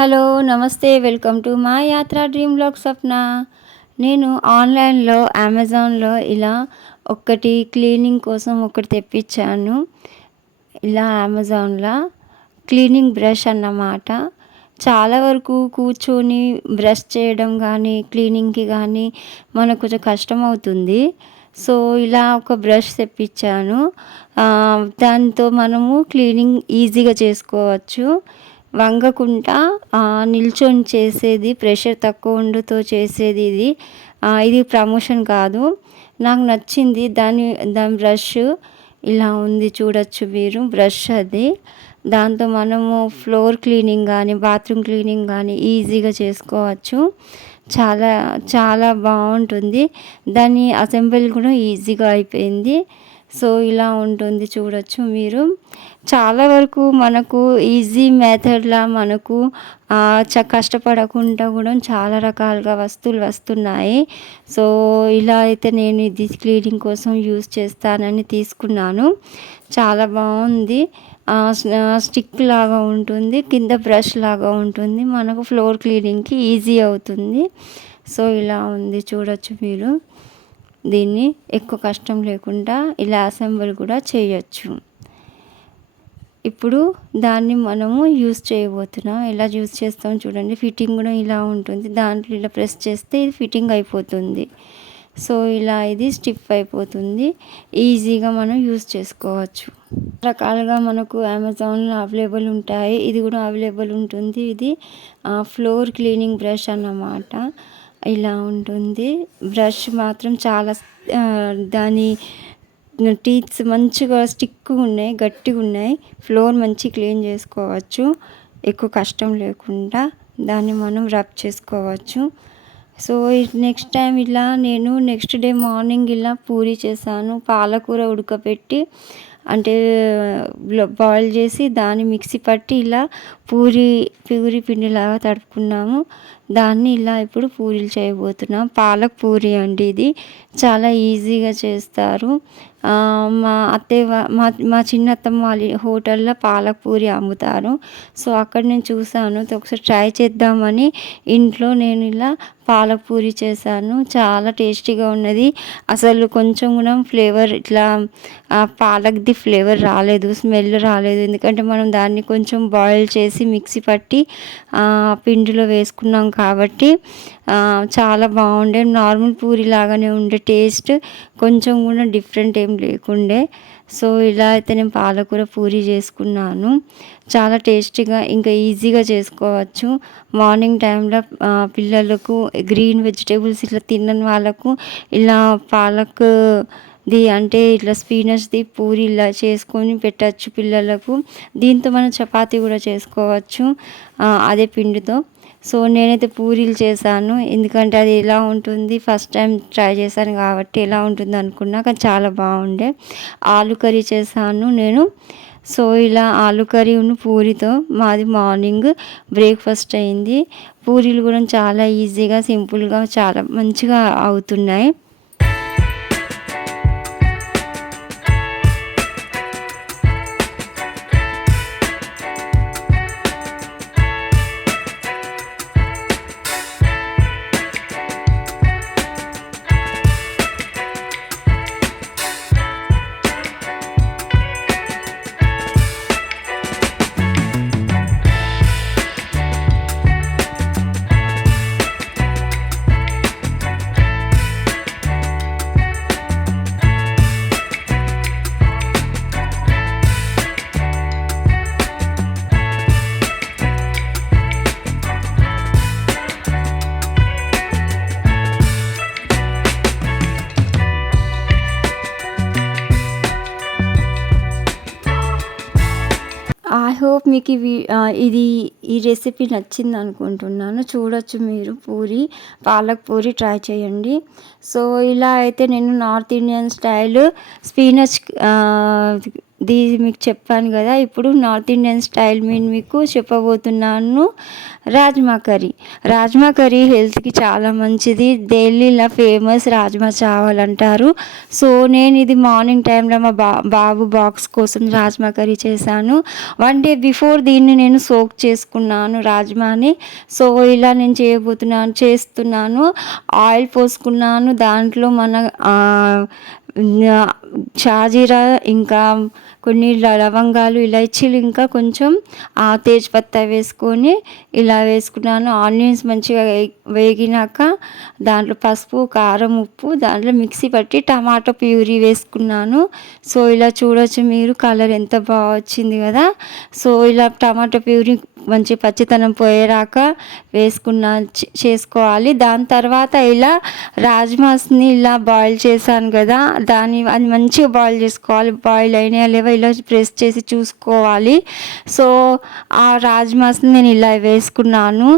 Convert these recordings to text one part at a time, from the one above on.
Hello నమస్తే welcome to మా యాత్ర డ్రీమ్ బ్లాగ్ స్వప్న. నేను ఆన్లైన్లో అమెజాన్లో ఇలా ఒక్కటి క్లీనింగ్ కోసం ఒకటి తెప్పించాను. ఇలా అమెజాన్లో క్లీనింగ్ బ్రష్ అన్నమాట. చాలా వరకు కూర్చొని బ్రష్ చేయడం కానీ క్లీనింగ్కి కానీ మనకు కొంచెం కష్టం అవుతుంది. సో ఇలా ఒక బ్రష్ తెప్పించాను. దాంతో మనము క్లీనింగ్ ఈజీగా చేసుకోవచ్చు. వంగకుండా నిల్చొని చేసేది ప్రెషర్ తక్కువ ఉండుతో చేసేది ఇది. ఇది ప్రమోషన్ కాదు. నాకు నచ్చింది దాని దాని బ్రష్. ఇలా ఉంది చూడొచ్చు మీరు బ్రష్ అది. దాంతో మనము ఫ్లోర్ క్లీనింగ్ కానీ బాత్రూమ్ క్లీనింగ్ కానీ ఈజీగా చేసుకోవచ్చు. చాలా చాలా బాగుంటుంది. దాని అసెంబ్లీ కూడా ఈజీగా అయిపోయింది. సో ఇలా ఉంటుంది చూడొచ్చు మీరు. చాలా వరకు మనకు ఈజీ మెథడ్లా మనకు చ కష్టపడకుండా కూడా చాలా రకాలుగా వస్తువులు వస్తున్నాయి. సో ఇలా అయితే నేను ఇది క్లీనింగ్ కోసం యూస్ చేస్తానని తీసుకున్నాను. చాలా బాగుంది. స్టిక్ లాగా ఉంటుంది కింద బ్రష్ లాగా ఉంటుంది. మనకు ఫ్లోర్ క్లీనింగ్కి ఈజీ అవుతుంది. సో ఇలా ఉంది చూడొచ్చు మీరు. దీన్ని ఎక్కువ కష్టం లేకుండా ఇలా అసెంబుల్ కూడా చేయొచ్చు. ఇప్పుడు దాన్ని మనము యూజ్ చేయబోతున్నాం. ఎలా యూస్ చేస్తాం చూడండి. ఫిట్టింగ్ కూడా ఇలా ఉంటుంది. దాంట్లో ఇలా ప్రెస్ చేస్తే ఇది ఫిట్టింగ్ అయిపోతుంది. సో ఇలా ఇది స్టిఫ్ అయిపోతుంది. ఈజీగా మనం యూస్ చేసుకోవచ్చు. రకాలుగా మనకు అమెజాన్లో అవైలబుల్ ఉంటాయి. ఇది కూడా అవైలబుల్ ఉంటుంది. ఇది ఫ్లోర్ క్లీనింగ్ బ్రష్ అన్నమాట. ఇలా ఉంటుంది. బ్రష్ మాత్రం చాలా దాని టీత్స్ మంచిగా స్టిక్గా ఉన్నాయి గట్టిగా ఉన్నాయి. ఫ్లోర్ మంచి క్లీన్ చేసుకోవచ్చు. ఎక్కువ కష్టం లేకుండా దాన్ని మనం రబ్ చేసుకోవచ్చు. సో నెక్స్ట్ టైం ఇలా నేను నెక్స్ట్ డే మార్నింగ్ ఇలా పూరి చేశాను. పాలకూర ఉడకపెట్టి అంటే బాయిల్ చేసి దాన్ని మిక్సీ పట్టి ఇలా పూరి పూరి పిండిలాగా తడుపుకున్నాము. దాన్ని ఇలా ఇప్పుడు పూరీలు చేయబోతున్నాం. పాలక్ పూరి అండి ఇది. చాలా ఈజీగా చేస్తారు. మా అత్తయ్య మా మా చిన్నత్తమ్మ వాళ్ళ హోటల్లో పాలక్ పూరి అమ్ముతారు. సో అక్కడ నేను చూసాను ఒకసారి ట్రై చేద్దామని ఇంట్లో నేను ఇలా పాలక్ పూరి చేశాను. చాలా టేస్టీగా ఉన్నది. అసలు కొంచెం కూడా ఫ్లేవర్ ఇట్లా పాలక్ది ఫ్లేవర్ రాలేదు స్మెల్ రాలేదు. ఎందుకంటే మనం దాన్ని కొంచెం బాయిల్ చేసి మిక్సీ పట్టి పిండిలో వేసుకున్నాం కాబట్టి చాలా బాగుండే. నార్మల్ పూరి లాగానే ఉండే. టేస్ట్ కొంచెం కూడా డిఫరెంట్ ఏం లేకుండే. సో ఇలా అయితే నేను పాలకూర పూరి చేసుకున్నాను. చాలా టేస్టీగా ఇంకా ఈజీగా చేసుకోవచ్చు. మార్నింగ్ టైంలో పిల్లలకు గ్రీన్ వెజిటేబుల్స్ ఇట్లా తినని వాళ్ళకు ఇలా పాలక్ ది అంటే ఇట్లా స్పీనచ్ది పూరి ఇలా చేసుకొని పెట్టచ్చు పిల్లలకు. దీంతో మనం చపాతీ కూడా చేసుకోవచ్చు. అదే పిండితో. సో నేనైతే పూరీలు చేశాను. ఎందుకంటే అది ఎలా ఉంటుంది? ఫస్ట్ టైం ట్రై చేశాను కాబట్టి ఎలా ఉంటుంది అనుకున్నా కానీ చాలా బాగుండే. ఆలు కర్రీ చేశాను నేను. సో ఇలా ఆలు కర్రీ ఉన్న పూరితో మాది మార్నింగ్ బ్రేక్ఫాస్ట్ అయింది. పూరీలు కూడా చాలా ఈజీగా సింపుల్గా చాలా మంచిగా అవుతున్నాయి. మీకు ఇవి ఇది ఈ రెసిపీ నచ్చింది అనుకుంటున్నాను. చూడొచ్చు మీరు పూరి పాలక్ పూరి ట్రై చేయండి. సో ఇలా అయితే నేను నార్త్ ఇండియన్ స్టైల్ స్పీనచ్ ది మీకు చెప్పాను కదా ఇప్పుడు నార్త్ ఇండియన్ స్టైల్ మీన్ మీకు చెప్పబోతున్నాను రాజ్మా కర్రీ రాజ్మా కర్రీ హెల్త్కి చాలా మంచిది. ఢిల్లీలో ఫేమస్ రాజ్మా చావల్ అంటారు. సో నేను ఇది మార్నింగ్ టైంలో మా బా బాబు బాక్స్ కోసం రాజ్మా కర్రీ చేశాను. వన్ డే బిఫోర్ దీన్ని నేను సోక్ చేసుకున్నాను రాజ్మాని. సో ఇలా నేను చేయబోతున్నాను చేస్తున్నాను. ఆయిల్ పోసుకున్నాను. దాంట్లో మన షాజీరా ఇంకా కొన్ని లవంగాలు ఇలాచీలు ఇంకా కొంచెం ఆ తేజ్పత్తా వేసుకొని ఇలా వేసుకున్నాను. ఆనియన్స్ మంచిగా వే- వేగినాక దాంట్లో పసుపు కారం ఉప్పు దాంట్లో మిక్సీ పట్టి టమాటో ప్యూరీ వేసుకున్నాను. సో ఇలా చూడొచ్చు మీరు కలర్ ఎంత బాగా వచ్చింది కదా. సో ఇలా టమాటో ప్యూరీ మంచి పచ్చితనం పోయేరాక వేసుకున్నా చేసుకోవాలి. దాని తర్వాత ఇలా రాజ్మాస్ని ఇలా బాయిల్ చేశాను కదా. దాన్ని అది మంచిగా బాయిల్ చేసుకోవాలి. బాయిల్ అయినా లేవో ఇలా ప్రెస్ చేసి చూసుకోవాలి. సో ఆ రాజ్మాస్ని నేను ఇలా వేసుకున్నాను.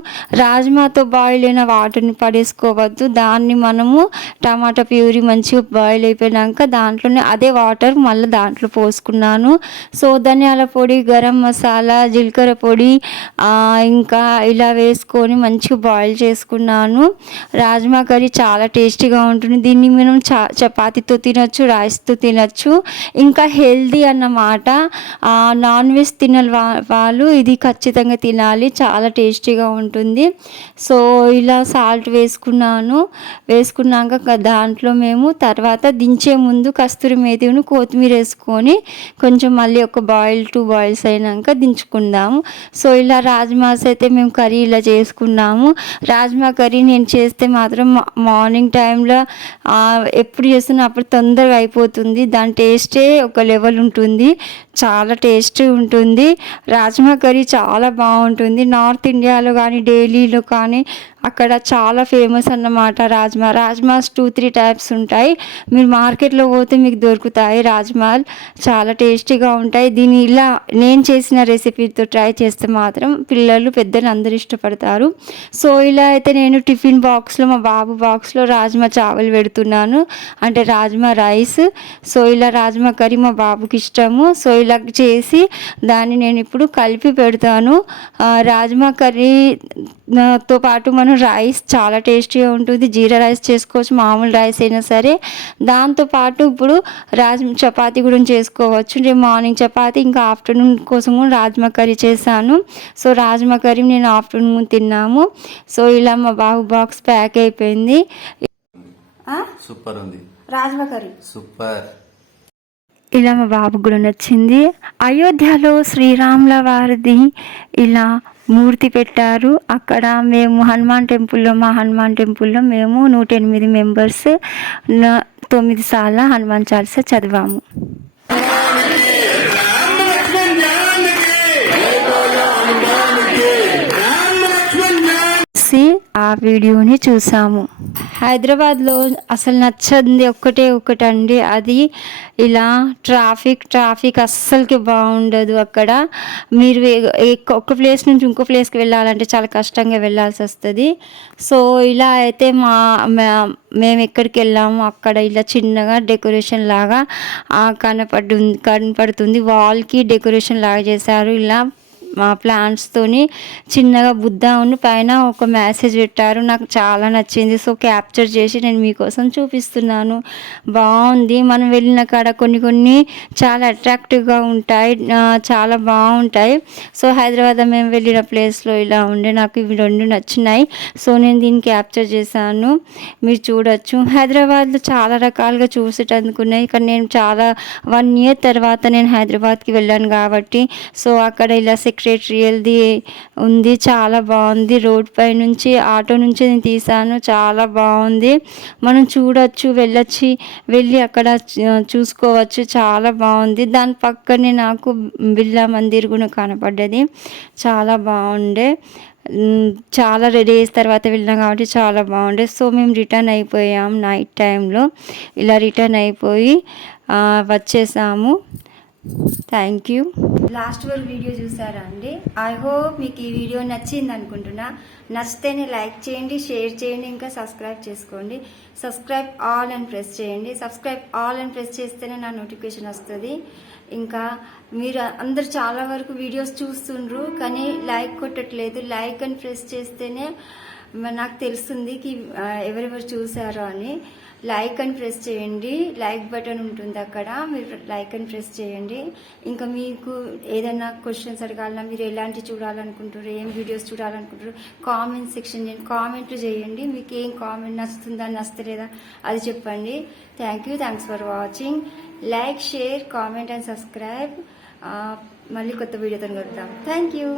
రాజ్మాతో బాయిల్ అయిన వాటర్ని పడేసుకోవద్దు. దాన్ని మనము టమాటా ప్యూరీ మంచిగా బాయిల్ అయిపోయినాక దాంట్లోనే అదే వాటర్ మళ్ళీ దాంట్లో పోసుకున్నాను. సో ధనియాల పొడి గరం మసాలా జీలకర్ర పొడి ఇంకా ఇలా వేసుకొని మంచిగా బాయిల్ చేసుకున్నాను. రాజ్మా కర్రీ చాలా టేస్టీగా ఉంటుంది. దీన్ని మనం చా చపాతీతో తినొచ్చు రైస్తో తినొచ్చు. ఇంకా హెల్దీ అన్నమాట ఆ, నాన్ వెజ్ తిన వాళ్ళు ఇది ఖచ్చితంగా తినాలి చాలా టేస్టీగా ఉంటుంది. సో ఇలా సాల్ట్ వేసుకున్నాను. వేసుకున్నాక దాంట్లో మేము తర్వాత దించే ముందు కస్తూరి మేతిను కొత్తిమీర వేసుకొని కొంచెం మళ్ళీ ఒక బాయిల్ టూ బాయిల్స్ అయినాక దించుకుందాము. సో ఇలా రాజ్మాస్ అయితే మేము కర్రీ ఇలా చేసుకున్నాము. రాజ్మా కర్రీ నేను చేస్తే మాత్రం మార్నింగ్ టైంలో ఎప్పుడు చేస్తున్నా అప్పుడు తొందరగా అయిపోతుంది. దాని టేస్టే ఒక లెవెల్ ఉంటుంది. చాలా టేస్టీ ఉంటుంది. రాజ్మా కర్రీ చాలా బాగుంటుంది. నార్త్ ఇండియాలో కానీ ఢిల్లీలో కానీ అక్కడ చాలా ఫేమస్ అన్నమాట rajma rajmas two three types ఉంటాయి. మీరు మార్కెట్లో పోతే మీకు దొరుకుతాయి రాజ్మాలు చాలా టేస్టీగా ఉంటాయి. దీన్ని ఇలా నేను చేసిన రెసిపీతో ట్రై చేస్తే మాత్రం పిల్లలు పెద్దలు అందరూ ఇష్టపడతారు. సో ఇలా అయితే నేను టిఫిన్ బాక్స్లో మా బాబు బాక్స్లో రాజ్మా చావల్ పెడుతున్నాను. అంటే రాజ్మా రైస్. సో ఇలా రాజ్మా కర్రీ మా బాబుకి ఇష్టము. సో ఇలా చేసి దాన్ని నేను ఇప్పుడు కలిపి పెడతాను. రాజ్మా కర్రీతో పాటు మనం రైస్ చాలా టేస్టీగా ఉంటుంది. జీరా రైస్ చేసుకోవచ్చు మామూలు రైస్ అయినా సరే. దాంతోపాటు ఇప్పుడు రాజ్ చపాతీ కూడా చేసుకోవచ్చు. రేపు మార్నింగ్ చపాతీ ఇంకా ఆఫ్టర్నూన్ కోసం కూడా రాజ్మా కర్రీ చేశాను. సో రాజ్మా కర్రీ నేను ఆఫ్టర్నూన్ తిన్నాము. సో ఇలా మా బాబు బాక్స్ ప్యాక్ అయిపోయింది. సూపర్ ఉంది. రాజ్మా కర్రీ. సూపర్. ఇలా మా బాబు కూడా నచ్చింది. అయోధ్యలో శ్రీరాముల వారిది ఇలా మూర్తి పెట్టారు. అక్కడ మేము హనుమాన్ టెంపుల్లో మా హనుమాన్ టెంపుల్లో మేము నూట ఎనిమిది మెంబర్స్ తొమ్మిది సార్లు హనుమాన్ చాలీసా చదివాము. వీడియోని చూసాము. హైదరాబాద్లో అసలు నచ్చింది ఒక్కటే ఒకటండి అది ఇలా ట్రాఫిక్ ట్రాఫిక్ అస్సలకి బాగుండదు అక్కడ. మీరు ఒక ప్లేస్ నుంచి ఇంకో ప్లేస్కి వెళ్ళాలంటే చాలా కష్టంగా వెళ్ళాల్సి వస్తుంది. సో ఇలా అయితే మా మేము ఎక్కడికి వెళ్ళాము? అక్కడ ఇలా చిన్నగా డెకరేషన్ లాగా కనపడు కనపడుతుంది. వాల్కి డెకరేషన్ లాగా చేశారు. ఇలా మా ప్లాంట్స్తోని చిన్నగా బుద్ధ ఉన్న పైన ఒక మెసేజ్ పెట్టారు. నాకు చాలా నచ్చింది. సో క్యాప్చర్ చేసి నేను మీకోసం చూపిస్తున్నాను. బాగుంది. మనం వెళ్ళిన కాడ కొన్ని కొన్ని చాలా అట్రాక్టివ్గా ఉంటాయి. చాలా బాగుంటాయి. సో హైదరాబాద్ మేము వెళ్ళిన ప్లేస్లో ఇలా ఉండే. నాకు ఇవి రెండు నచ్చినాయి. సో నేను దీన్ని క్యాప్చర్ చేశాను. మీరు చూడొచ్చు. హైదరాబాద్లో చాలా రకాలుగా చూసేటందుకు ఉన్నాయి. ఇక్కడ నేను చాలా వన్ ఇయర్ తర్వాత నేను హైదరాబాద్కి వెళ్ళాను కాబట్టి. సో అక్కడ ఇలా సెక్రటరియల్ది ఉంది. చాలా బాగుంది. రోడ్ పై నుంచి ఆటో నుంచి నేను తీసాను. చాలా బాగుంది. మనం చూడొచ్చు వెళ్ళొచ్చి వెళ్ళి అక్కడ చూసుకోవచ్చు. చాలా బాగుంది. దాని పక్కనే నాకు బిర్లా మందిర్ కూడా కనపడ్డది. చాలా బాగుండే. చాలా చాలా డేస్ తర్వాత వెళ్ళినాం కాబట్టి చాలా బాగుండే. సో మేము రిటర్న్ అయిపోయాం నైట్ టైంలో ఇలా రిటర్న్ అయిపోయి వచ్చేసాము. థ్యాంక్ యూ లాస్ట్ వరకు వీడియో చూసారా అండి? ఐ హోప్ మీకు ఈ వీడియో నచ్చింది అనుకుంటున్నా. నచ్చితేనే లైక్ చేయండి షేర్ చేయండి ఇంకా సబ్స్క్రైబ్ చేసుకోండి. సబ్స్క్రైబ్ ఆల్ అని ప్రెస్ చేయండి. సబ్స్క్రైబ్ ఆల్ అని ప్రెస్ చేస్తేనే నా నోటిఫికేషన్ వస్తుంది. ఇంకా మీరు అందరు చాలా వరకు వీడియోస్ చూస్తుండ్రు కానీ లైక్ కొట్టట్లేదు. లైక్ అని ప్రెస్ చేస్తేనే నాకు తెలుస్తుంది ఎవరెవరు చూసారో అని. లైక్ అని ప్రెస్ చేయండి. లైక్ బటన్ ఉంటుంది అక్కడ. మీరు లైక్ అని ప్రెస్ చేయండి. ఇంకా మీకు ఏదైనా క్వశ్చన్స్ అడగాలన్నా మీరు ఎలాంటి చూడాలనుకుంటారు ఏం వీడియోస్ చూడాలనుకుంటారు కామెంట్ సెక్షన్ చేయండి. కామెంట్లు చేయండి. మీకు ఏం కామెంట్ నచ్చుతుందా నచ్చలేదా అది చెప్పండి. Thank you thanks for watching like share comment and subscribe మళ్ళీ కొత్త వీడియోతో కలుద్దాం. Thank you